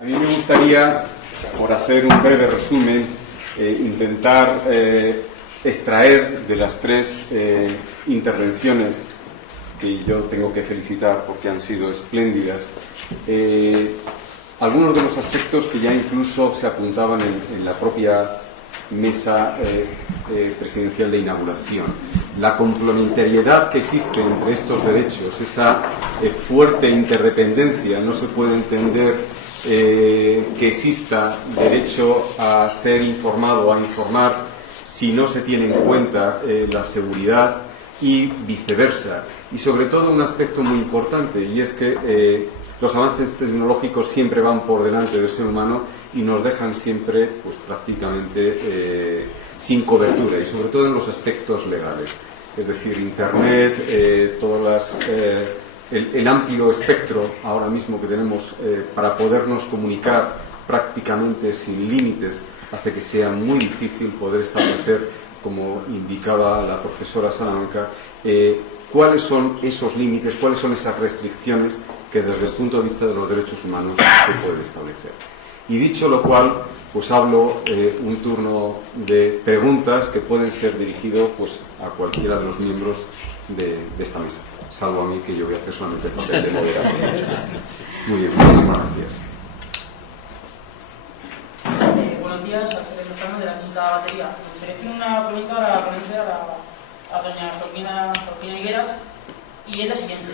A mí me gustaría, por hacer un breve resumen, intentar extraer de las tres intervenciones que yo tengo que felicitar porque han sido espléndidas, algunos de los aspectos que ya incluso se apuntaban en la propia mesa presidencial de inauguración. La complementariedad que existe entre estos derechos, esa fuerte interdependencia. No se puede entender que exista derecho a ser informado, a informar, si no se tiene en cuenta la seguridad y viceversa. Y sobre todo un aspecto muy importante, y es que los avances tecnológicos siempre van por delante del ser humano y nos dejan siempre pues, prácticamente sin cobertura, y sobre todo en los aspectos legales. Es decir, Internet, el amplio espectro ahora mismo que tenemos para podernos comunicar prácticamente sin límites hace que sea muy difícil poder establecer, como indicaba la profesora Salamanca, cuáles son esos límites, cuáles son esas restricciones que desde el punto de vista de los derechos humanos se pueden establecer. Y dicho lo cual, pues hablo un turno de preguntas que pueden ser dirigidos pues, a cualquiera de los miembros de esta mesa, salvo a mí, que yo voy a hacer solamente el papel de moderador. Muy bien, muchísimas gracias. Buenos días, Alfredo Lozano de la Quinta Batería. Me gustaría hacer una pregunta a doña Sorquina Higueras, y es la siguiente.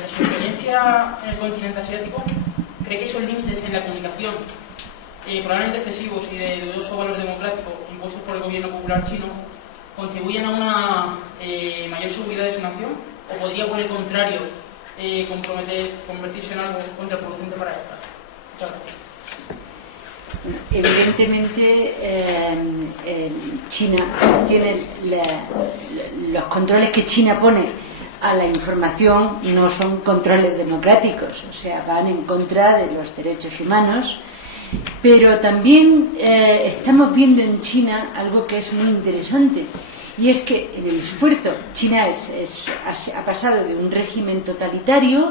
La supervivencia en el continente asiático, ¿cree que esos límites en la comunicación, probablemente excesivos y de dudoso valor democrático impuestos por el gobierno popular chino, contribuyen a una mayor seguridad de su nación, o podría, por el contrario, convertirse en algo contraproducente para esta? Muchas gracias. Evidentemente China tiene los controles que China pone a la información no son controles democráticos, o sea, van en contra de los derechos humanos, pero también estamos viendo en China algo que es muy interesante, y es que en el esfuerzo China ha pasado de un régimen totalitario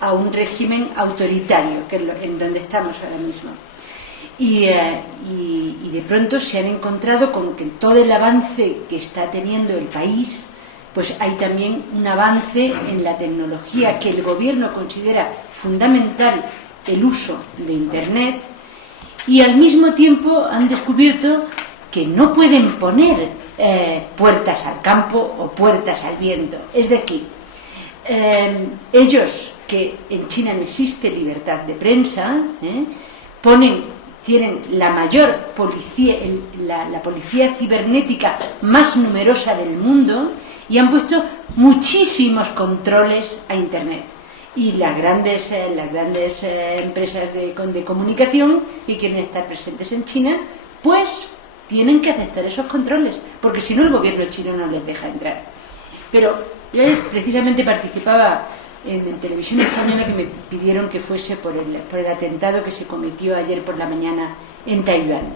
a un régimen autoritario, que es en donde estamos ahora mismo. Y de pronto se han encontrado con que todo el avance que está teniendo el país, pues hay también un avance en la tecnología que el gobierno considera fundamental, el uso de Internet, y al mismo tiempo han descubierto que no pueden poner puertas al campo o puertas al viento. Es decir, ellos, que en China no existe libertad de prensa, tienen la mayor policía, la policía cibernética más numerosa del mundo, y han puesto muchísimos controles a Internet. Y las grandes empresas de comunicación que quieren estar presentes en China, pues tienen que aceptar esos controles, porque si no el gobierno chino no les deja entrar. Pero yo precisamente participaba en televisión española, que me pidieron que fuese por el atentado que se cometió ayer por la mañana en Taiwán.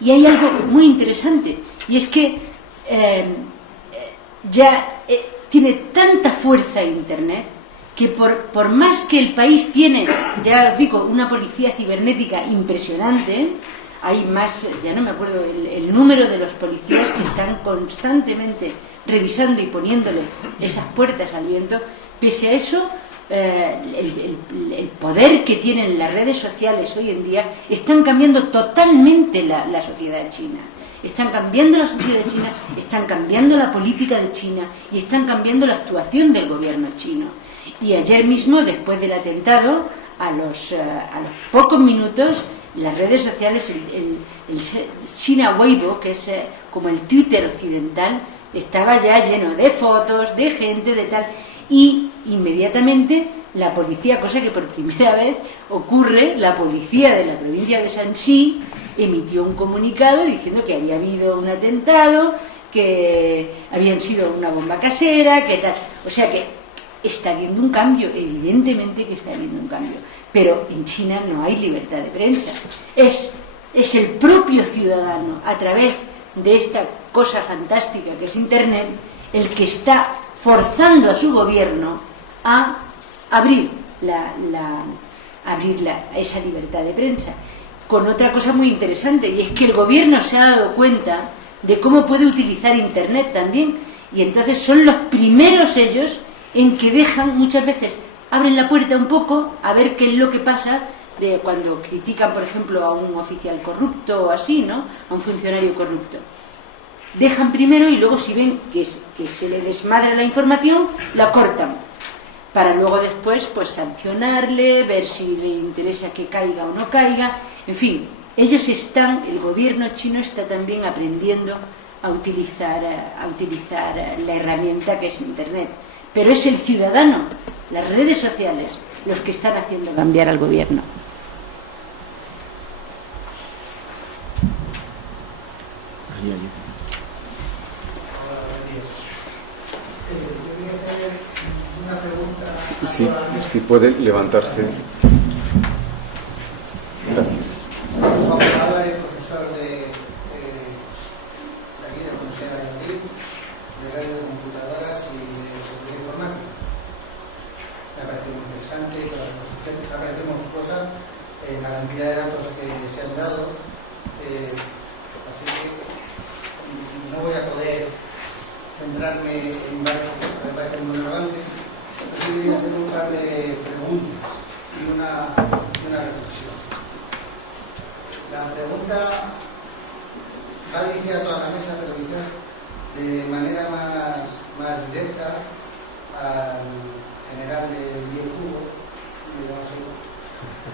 Y hay algo muy interesante, y es que tiene tanta fuerza Internet que por más que el país tiene, ya os digo, una policía cibernética impresionante, hay más, ya no me acuerdo el número de los policías que están constantemente revisando y poniéndole esas puertas al viento. Pese a eso, el poder que tienen las redes sociales hoy en día están cambiando totalmente la sociedad china. Están cambiando la sociedad china, están cambiando la política de China y están cambiando la actuación del gobierno chino. Y ayer mismo, después del atentado, a los pocos minutos, las redes sociales, el China Weibo, que es como el Twitter occidental, estaba ya lleno de fotos, de gente, de tal. Y inmediatamente la policía, cosa que por primera vez ocurre, la policía de la provincia de Shanxi emitió un comunicado diciendo que había habido un atentado, que habían sido una bomba casera, que tal. O sea que está habiendo un cambio, evidentemente que está habiendo un cambio, pero en China no hay libertad de prensa. Es el propio ciudadano, a través de esta cosa fantástica que es Internet, el que está forzando a su gobierno a abrir abrir a esa libertad de prensa. Con otra cosa muy interesante, y es que el gobierno se ha dado cuenta de cómo puede utilizar Internet también, y entonces son los primeros ellos en que dejan, muchas veces abren la puerta un poco a ver qué es lo que pasa de cuando critican, por ejemplo, a un oficial corrupto o así, ¿no? A un funcionario corrupto. Dejan primero y luego, si ven que se le desmadra la información, la cortan, para luego después pues sancionarle, ver si le interesa que caiga o no caiga. En fin, ellos están, el gobierno chino está también aprendiendo a utilizar la herramienta que es Internet. Pero es el ciudadano, las redes sociales, los que están haciendo cambiar al gobierno. Si puede levantarse. Gracias. Habla el profesor de aquí de la Universidad de Madrid, de radio de computadoras y de seguridad informática. Me ha parecido muy interesante, aprendemos cosas en la cantidad de datos que se han dado, así que no voy a poder centrarme en varios aspectos que me parecen muy relevantes, pero sí voy a hacer un par de preguntas y una reflexión. La pregunta va dirigida a toda la mesa, pero quizás de manera más directa al general del Diego Hugo,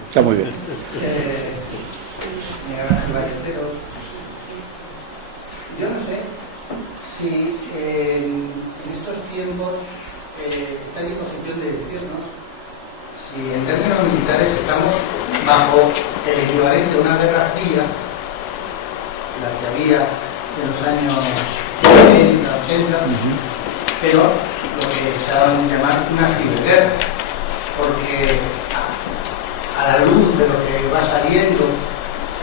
está muy bien. Yo no sé si en estos tiempos está en posición de decirnos si en términos militares estamos bajo el equivalente a una guerra fría, la que había en los años 70, 80, pero lo que se ha dado a llamar una ciberguerra, porque a la luz de lo que va saliendo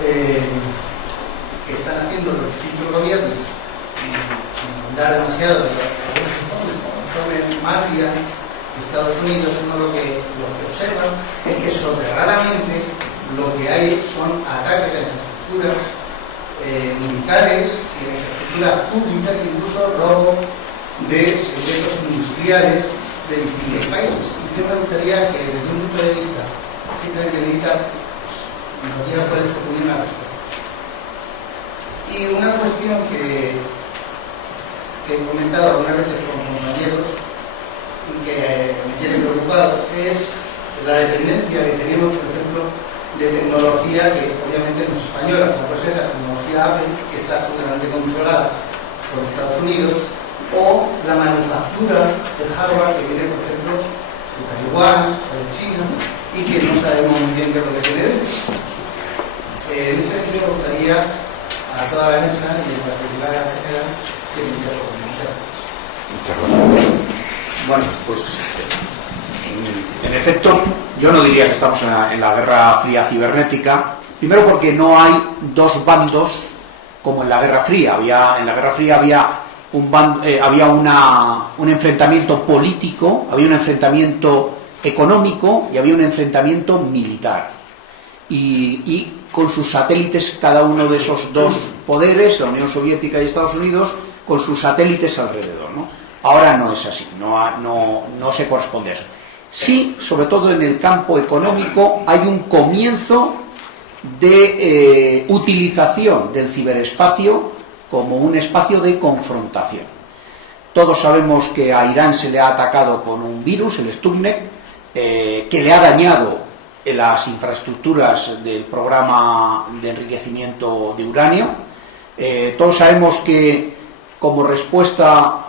que están haciendo los distintos gobiernos, sin dar demasiado de algunos informes Matria, Estados Unidos, uno lo que observa es que soterradamente lo que hay son ataques a infraestructuras militares y a infraestructuras públicas, incluso robo de secretos industriales de distintos países. Y yo me gustaría que desde un punto de vista simplemente militar nos diera cuál es su opinión al respecto. Y una cuestión que he comentado algunas veces con compañeros y que me tiene preocupado es la dependencia que tenemos, por ejemplo, de tecnología que obviamente no es española, como puede ser la tecnología Apple, que está absolutamente controlada por Estados Unidos, o la manufactura de hardware que viene, por ejemplo, de Taiwán o de China y que no sabemos muy bien qué es lo que tiene dentro. En ese sentido, me gustaría a toda la mesa y en particular a la general que me diera su comentario. Muchas gracias. Bueno, pues en efecto, yo no diría que estamos en la Guerra Fría cibernética. Primero porque no hay dos bandos como en la Guerra Fría. En la Guerra Fría había un enfrentamiento político, había un enfrentamiento económico y había un enfrentamiento militar. Y con sus satélites, cada uno de esos dos poderes, la Unión Soviética y Estados Unidos, con sus satélites alrededor, ¿no? Ahora no es así, no se corresponde a eso. Sí, sobre todo en el campo económico, hay un comienzo de utilización del ciberespacio como un espacio de confrontación. Todos sabemos que a Irán se le ha atacado con un virus, el Sputnik, que le ha dañado las infraestructuras del programa de enriquecimiento de uranio. Todos sabemos que como respuesta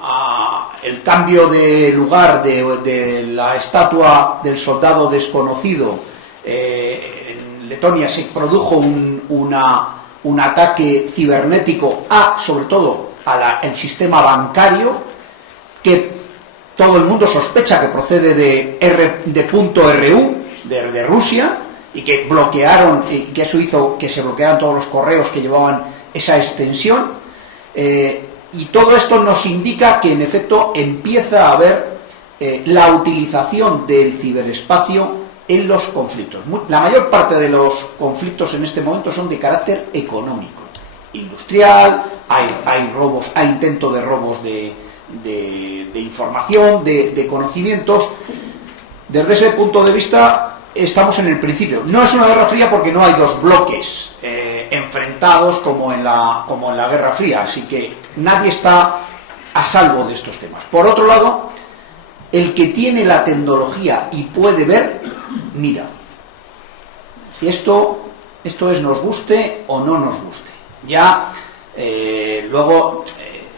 al cambio de lugar de la estatua del soldado desconocido, en Letonia se produjo un ataque cibernético sobre todo al sistema bancario, que todo el mundo sospecha que procede de .ru, de Rusia, y que bloquearon, y que eso hizo que se bloquearan todos los correos que llevaban esa extensión. Y todo esto nos indica que en efecto empieza a haber la utilización del ciberespacio en los conflictos. La mayor parte de los conflictos en este momento son de carácter económico, industrial, hay robos, hay intentos de robos de información, de conocimientos. Desde ese punto de vista estamos en el principio. No es una guerra fría porque no hay dos bloques enfrentados como en la Guerra Fría, así que nadie está a salvo de estos temas. Por otro lado, el que tiene la tecnología y puede ver, mira. Y esto es nos guste o no nos guste. Ya luego,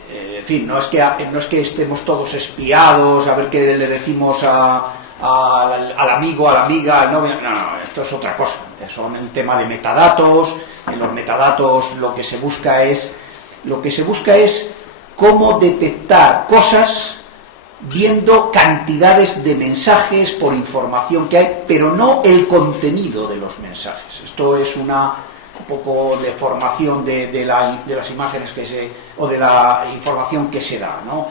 en fin, no es que estemos todos espiados a ver qué le decimos al amigo, a la amiga, al novio. No, esto es otra cosa. Son el tema de metadatos. En los metadatos lo que se busca es cómo detectar cosas viendo cantidades de mensajes por información que hay, pero no el contenido de los mensajes. Esto es un poco de formación de las imágenes o de la información que se da, ¿no?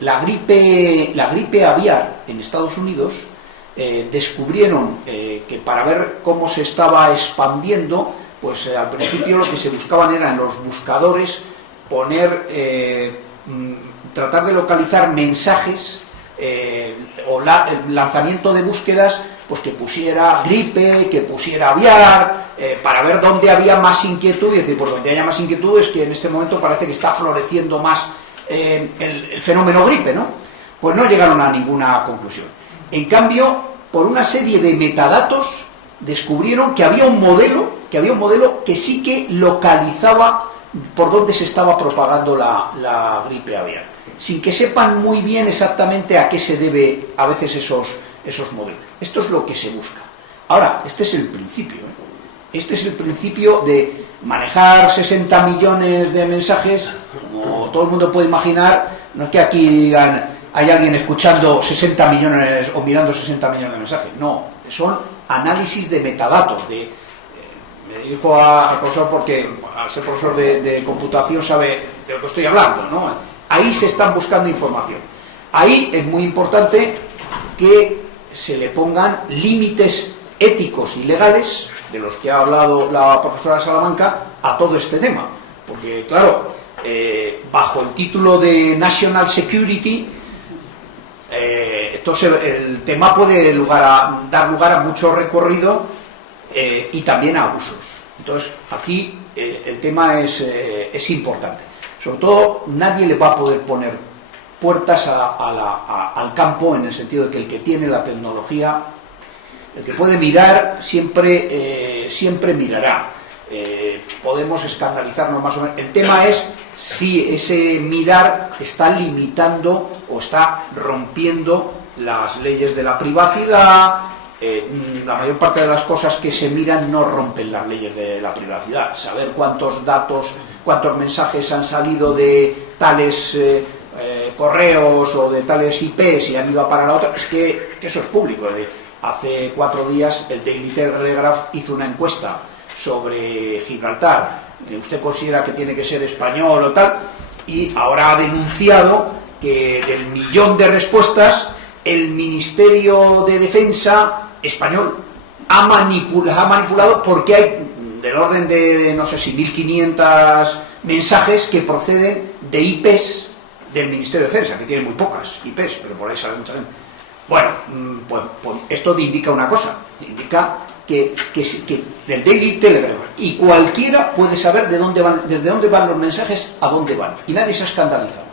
La gripe aviar en Estados Unidos descubrieron que para ver cómo se estaba expandiendo, pues al principio lo que se buscaban era en los buscadores poner tratar de localizar mensajes o el lanzamiento de búsquedas, pues que pusiera gripe, que pusiera aviar, para ver dónde había más inquietud, y decir, por donde haya más inquietud es que en este momento parece que está floreciendo más el fenómeno gripe, ¿no? Pues no llegaron a ninguna conclusión. En cambio, por una serie de metadatos descubrieron que había un modelo que sí que localizaba por dónde se estaba propagando la gripe aviar, sin que sepan muy bien exactamente a qué se debe a veces esos modelos. Esto es lo que se busca. Ahora, este es el principio, Este es el principio de manejar 60 millones de mensajes. Como todo el mundo puede imaginar, no es que aquí digan, hay alguien escuchando 60 millones o mirando 60 millones de mensajes. No, son análisis de metadatos, me dirijo al profesor porque al ser profesor de computación sabe de lo que estoy hablando, ¿no? Ahí se están buscando información. Ahí es muy importante que se le pongan límites éticos y legales, de los que ha hablado la profesora Salamanca, a todo este tema. Porque, claro, bajo el título de National Security, entonces el tema puede dar lugar a mucho recorrido y también a abusos. Entonces, aquí el tema es importante. Sobre todo, nadie le va a poder poner puertas al campo, en el sentido de que el que tiene la tecnología, el que puede mirar, siempre mirará. Podemos escandalizarnos más o menos. El tema es si ese mirar está limitando o está rompiendo las leyes de la privacidad. La mayor parte de las cosas que se miran no rompen las leyes de la privacidad. Saber cuántos datos, cuántos mensajes han salido de tales correos o de tales IPs y han ido a parar a otras, es que eso es público. Hace 4 días el Daily Telegraph hizo una encuesta sobre Gibraltar. ¿Usted considera que tiene que ser español o tal? Y ahora ha denunciado que del 1.000.000 de respuestas, el Ministerio de Defensa español ha manipulado, porque hay del orden de, no sé si 1.500 mensajes que proceden de IPs del Ministerio de Defensa, que tiene muy pocas IPs, pero por ahí sale mucha gente. Bueno, pues esto indica una cosa, indica que el Daily Telegraph y cualquiera puede saber desde dónde van los mensajes, a dónde van, y nadie se ha escandalizado.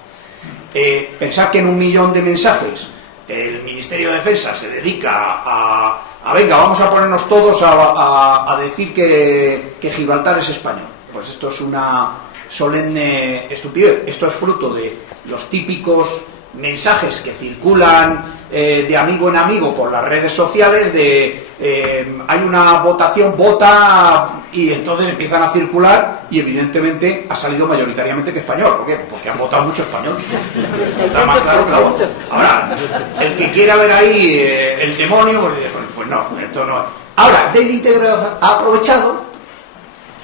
Pensar que en 1.000.000 de mensajes el Ministerio de Defensa se dedica a venga, vamos a ponernos todos a decir que Gibraltar es español. Pues esto es una solemne estupidez. Esto es fruto de los típicos mensajes que circulan de amigo en amigo por las redes sociales, hay una votación, vota, y entonces empiezan a circular, y evidentemente ha salido mayoritariamente que español. ¿Por qué? Porque han votado mucho español. Está más claro que la voz. Ahora, el que quiera ver ahí el demonio, pues no, esto no. Ahora, Daily Telegraph ha aprovechado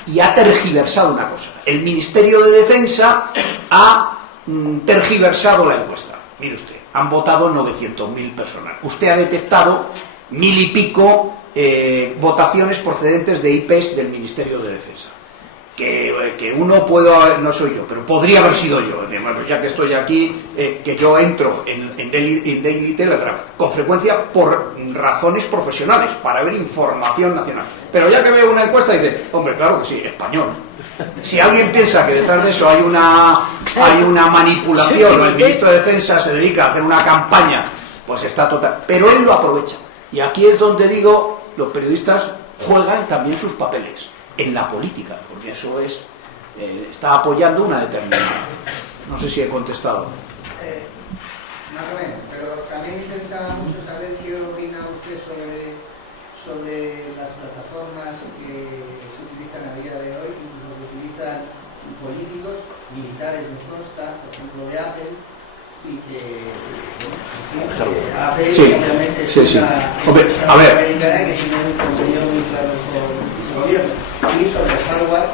y ha tergiversado una cosa. El Ministerio de Defensa ha tergiversado la encuesta. Mire usted, han votado 900.000 personas. Usted ha detectado 1000 y pico votaciones procedentes de IPs del Ministerio de Defensa. Que uno puedo, no soy yo, pero podría haber sido yo. Es decir, bueno, ya que estoy aquí, que yo entro en Daily Telegraph con frecuencia por razones profesionales, para ver información nacional. Pero ya que veo una encuesta, dice, hombre, claro que sí, español. Si alguien piensa que detrás de eso hay una manipulación, o el ministro de Defensa se dedica a hacer una campaña, pues está total. Pero él lo aprovecha. Y aquí es donde digo, los periodistas juegan también sus papeles en la política, porque eso es, está apoyando una determinada. No sé si he contestado. Más o menos, pero también me interesaba mucho saber qué opina usted sobre las plataformas que se utilizan a día de hoy, incluso que utilizan políticos, militares, nos consta, por ejemplo, de Apple, y que, Apple obviamente es una empresa americana que tiene un convenio muy claro con el gobierno, y sobre el hardware,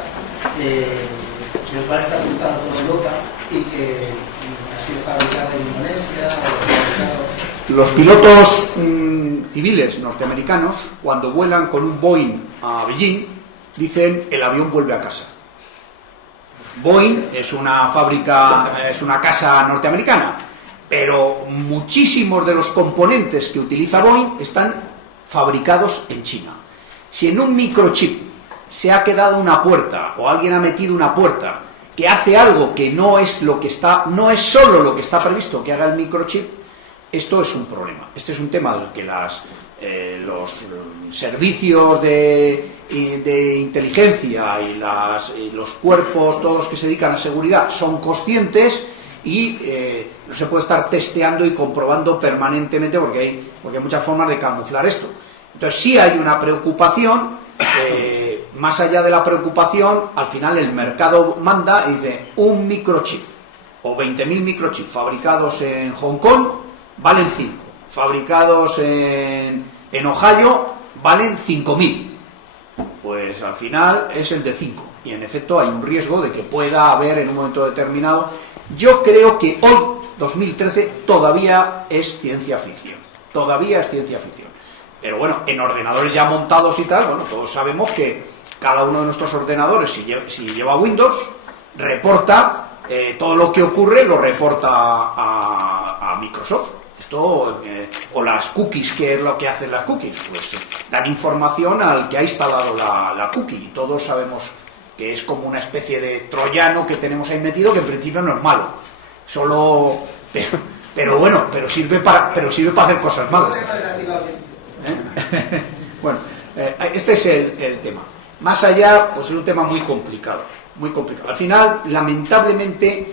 el cual está apuntado por Europa y que ha sido fabricado en Indonesia o Los pilotos civiles norteamericanos, cuando vuelan con un Boeing a Beijing, dicen el avión vuelve a casa. Boeing es una fábrica, es una casa norteamericana, pero muchísimos de los componentes que utiliza Boeing están fabricados en China. Si en un microchip se ha quedado una puerta o alguien ha metido una puerta que hace algo que no es lo que está, no es solo lo que está previsto que haga el microchip, esto es un problema. Este es un tema del que los servicios de inteligencia y los cuerpos, todos los que se dedican a seguridad, son conscientes y no se puede estar testeando y comprobando permanentemente porque hay muchas formas de camuflar esto. Entonces sí hay una preocupación, más allá de la preocupación, al final el mercado manda y dice un microchip o 20.000 microchips fabricados en Hong Kong valen 5, fabricados en Ohio valen 5.000. Pues al final es el de 5 y en efecto hay un riesgo de que pueda haber en un momento determinado. Yo creo que hoy, 2013, todavía es ciencia ficción, pero bueno, en ordenadores ya montados y tal, bueno, todos sabemos que cada uno de nuestros ordenadores, si lleva Windows, reporta todo lo que ocurre, lo reporta a Microsoft. O las cookies, ¿qué es lo que hacen las cookies? Pues dan información al que ha instalado la cookie. Todos sabemos que es como una especie de troyano que tenemos ahí metido, que en principio no es malo. Pero sirve para hacer cosas malas. Bueno, este es el tema. Más allá, pues es un tema muy complicado. Al final, lamentablemente,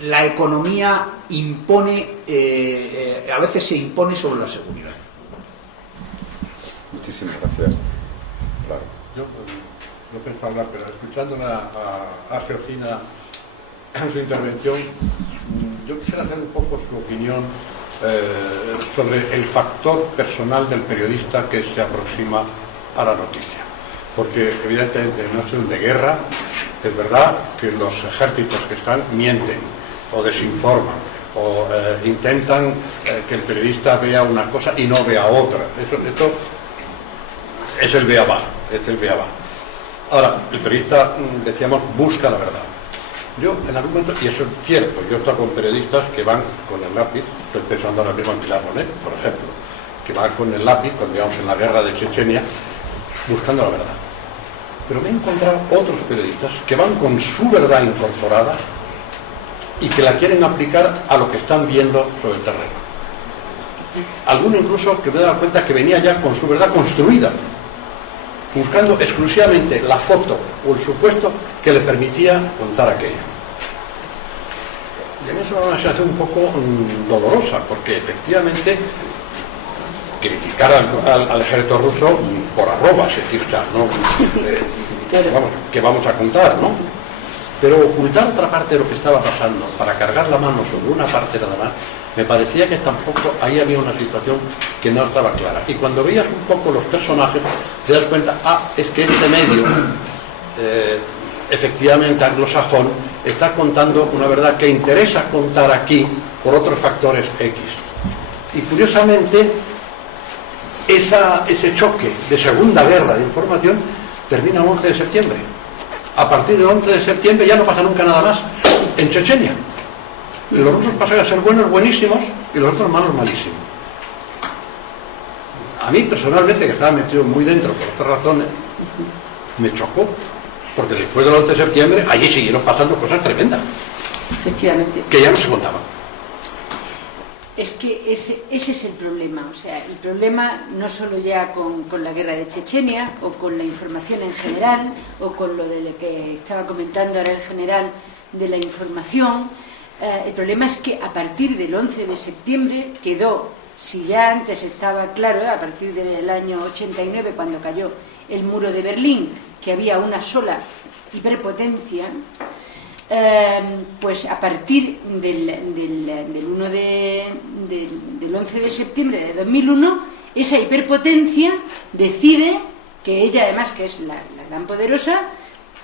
la economía impone, a veces se impone sobre la seguridad. Muchísimas gracias. Claro. Yo no pensaba hablar, pero escuchando a Georgina en su intervención, yo quisiera hacer un poco su opinión sobre el factor personal del periodista que se aproxima a la noticia. Porque evidentemente no es un de guerra, es verdad que los ejércitos que están mienten o desinforman o intentan que el periodista vea una cosa y no vea otra. Esto es el beabá, Ahora, el periodista, decíamos, busca la verdad. Yo en algún momento, y eso es cierto, yo he estado con periodistas que van con el lápiz, estoy pensando ahora mismo en Pilar Bonet, por ejemplo, que van con el lápiz cuando íbamos en la guerra de Chechenia, buscando la verdad. Pero me he encontrado otros periodistas que van con su verdad incorporada y que la quieren aplicar a lo que están viendo sobre el terreno. Alguno incluso que me he dado cuenta que venía ya con su verdad construida, buscando exclusivamente la foto o el supuesto que le permitía contar aquello. Y a mí eso es una sensación un poco dolorosa, porque efectivamente criticar al ejército ruso por arroba, es decir, o sea, no, vamos, que vamos a contar, ¿no? Pero ocultar otra parte de lo que estaba pasando para cargar la mano sobre una parte nada más, me parecía que tampoco ahí había una situación que no estaba clara. Y cuando veías un poco los personajes, te das cuenta, es que este medio, efectivamente anglosajón, está contando una verdad que interesa contar aquí por otros factores X. Y curiosamente, ese choque de segunda guerra de información termina el 11 de septiembre. A partir del 11 de septiembre ya no pasa nunca nada más en Chechenia. Los rusos pasan a ser buenos, buenísimos, y los otros malos, malísimos. A mí personalmente, que estaba metido muy dentro por otras razones, me chocó, porque después del 11 de septiembre allí siguieron pasando cosas tremendas. Efectivamente. Que ya no se contaban. Es que ese es el problema, o sea, el problema no solo ya con la guerra de Chechenia o con la información en general o con lo de lo que estaba comentando ahora el general de la información, el problema es que a partir del 11 de septiembre quedó, si ya antes estaba claro, a partir del año 89 cuando cayó el muro de Berlín, que había una sola hiperpotencia, pues a partir del 11 de septiembre de 2001 esa hiperpotencia decide que ella, además que es la gran poderosa,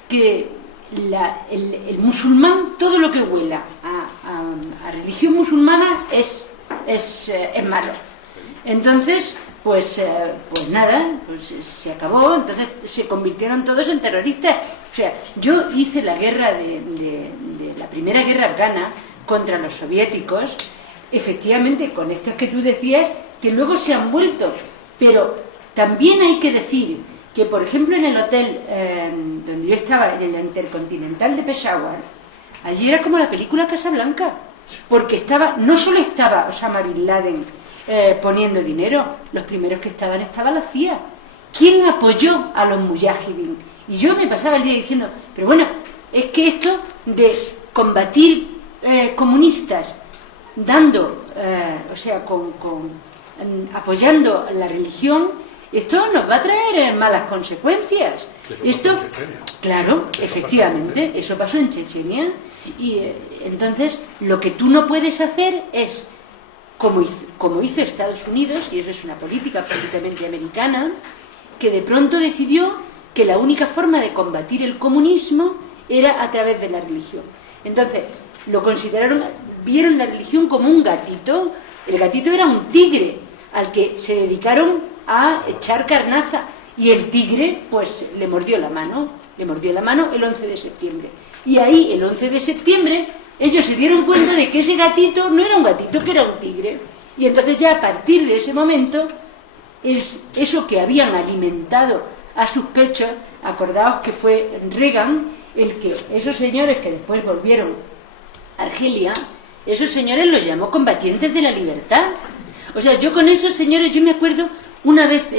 que el musulmán, todo lo que huela a religión musulmana es malo. Entonces pues nada, pues se acabó. Entonces se convirtieron todos en terroristas. O sea, yo hice la guerra de la primera guerra afgana contra los soviéticos, efectivamente con estos que tú decías, que luego se han vuelto. Pero también hay que decir que, por ejemplo, en el hotel donde yo estaba, en el Intercontinental de Peshawar, allí era como la película Casablanca, porque no solo estaba Osama Bin Laden poniendo dinero, los primeros que estaba la CIA. ¿Quién apoyó a los mujahidin? Y yo me pasaba el día diciendo, pero bueno, es que esto de combatir comunistas dando, o sea, apoyando la religión, esto nos va a traer malas consecuencias. Esto, claro, efectivamente, eso pasó en Chechenia. Y entonces lo que tú no puedes hacer es, como hizo Estados Unidos, y eso es una política absolutamente americana, que de pronto decidió que la única forma de combatir el comunismo era a través de la religión. Entonces lo consideraron, vieron la religión como un gatito. El gatito era un tigre al que se dedicaron a echar carnaza, y el tigre pues le mordió la mano el 11 de septiembre. Y ahí, el 11 de septiembre, ellos se dieron cuenta de que ese gatito no era un gatito, que era un tigre. Y entonces ya a partir de ese momento, eso que habían alimentado a sus pechos, acordaos que fue Reagan el que esos señores que después volvieron a Argelia, esos señores los llamó combatientes de la libertad. O sea, yo con esos señores, yo me acuerdo una vez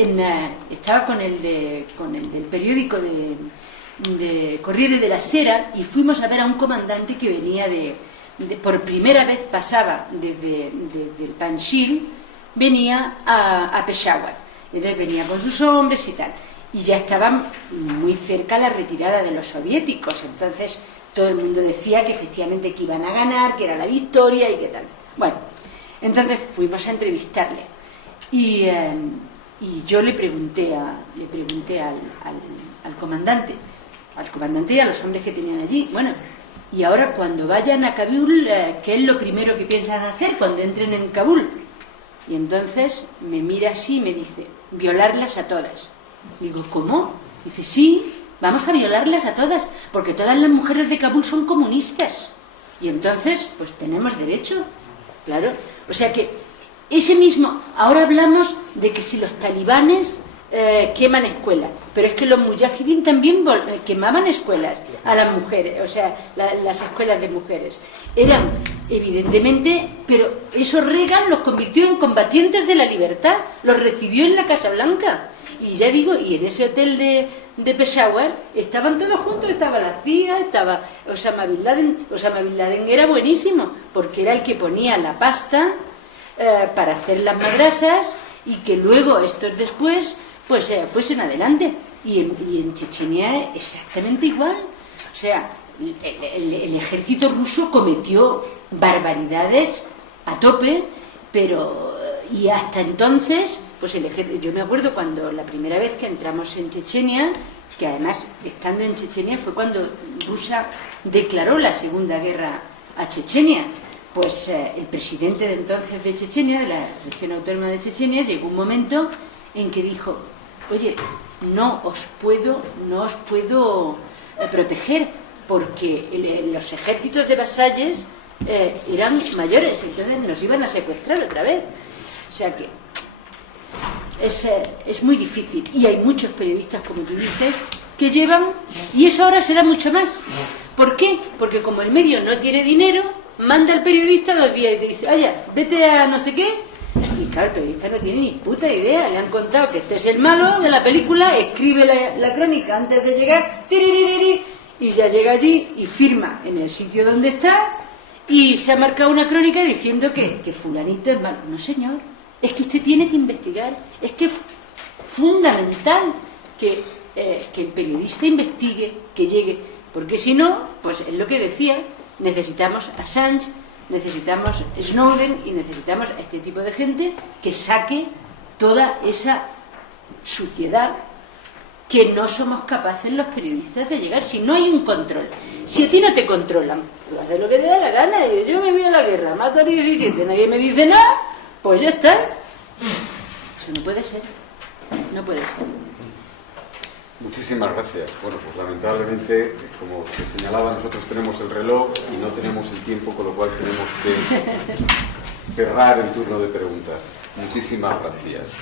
estaba con el del periódico de Corriere della Sera, y fuimos a ver a un comandante que venía por primera vez pasaba desde el Panjshir, venía a Peshawar. Entonces venía con sus hombres y tal, y ya estaban muy cerca la retirada de los soviéticos. Entonces todo el mundo decía que efectivamente que iban a ganar, que era la victoria y qué tal. Bueno, entonces fuimos a entrevistarle, y yo le pregunté al comandante y a los hombres que tenían allí, bueno, y ahora cuando vayan a Kabul, ¿qué es lo primero que piensan hacer cuando entren en Kabul? Y entonces me mira así y me dice, violarlas a todas. Digo, ¿cómo? Dice, sí, vamos a violarlas a todas, porque todas las mujeres de Kabul son comunistas, y entonces pues tenemos derecho, claro. O sea que ese mismo, ahora hablamos de que si los talibanes queman escuelas, pero es que los mujahidin también quemaban escuelas a las mujeres, o sea, las escuelas de mujeres. Eran, evidentemente, pero eso Reagan los convirtió en combatientes de la libertad, los recibió en la Casa Blanca. Y ya digo, y en ese hotel de Peshawar estaban todos juntos, estaba la CIA, estaba Osama Bin Laden. Osama Bin Laden era buenísimo, porque era el que ponía la pasta para hacer las madrasas, y que luego estos después pues fuesen adelante. Y en Chechenia exactamente igual. O sea, el ejército ruso cometió barbaridades a tope, pero y hasta entonces pues yo me acuerdo cuando la primera vez que entramos en Chechenia, que además estando en Chechenia fue cuando Rusia declaró la Segunda Guerra a Chechenia. Pues el presidente de entonces de Chechenia, de la región autónoma de Chechenia, llegó un momento en que dijo, oye, no os puedo proteger, porque los ejércitos de vasalles eran mayores, entonces nos iban a secuestrar otra vez. O sea que es muy difícil, y hay muchos periodistas, como tú dices, que llevan, y eso ahora se da mucho más. ¿Por qué? Porque como el medio no tiene dinero, manda al periodista 2 días y te dice, vaya, vete a no sé qué, y claro, el periodista no tiene ni puta idea, le han contado que este es el malo de la película, escribe la crónica antes de llegar, y ya llega allí y firma en el sitio donde está, y se ha marcado una crónica diciendo que fulanito es malo. No, señor, es que usted tiene que investigar, es que es fundamental que el periodista investigue, que llegue, porque si no, pues es lo que decía, necesitamos a Assange, necesitamos Snowden y necesitamos a este tipo de gente que saque toda esa suciedad que no somos capaces los periodistas de llegar. Si no hay un control, si a ti no te controlan, tú haces lo que te da la gana, y yo me voy a la guerra, mato a 17, nadie me dice nada, pues ya está. Eso no puede ser, no puede ser. Muchísimas gracias. Bueno, pues lamentablemente, como se señalaba, nosotros tenemos el reloj y no tenemos el tiempo, con lo cual tenemos que cerrar el turno de preguntas. Muchísimas gracias.